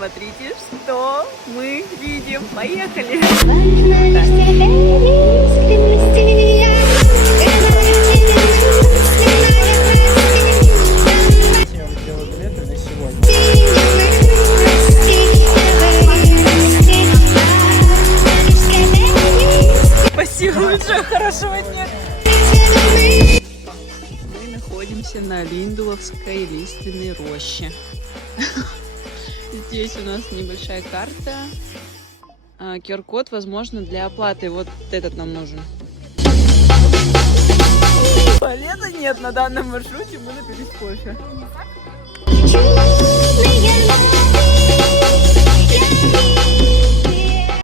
Смотрите, что мы видим. Поехали! Спасибо, ничего хорошего нет. Мы находимся на Линдуловской лиственной роще. Здесь у нас небольшая карта. QR-код, возможно, для оплаты. Вот этот нам нужен. Туалета нет на данном маршруте, мы напились кофе.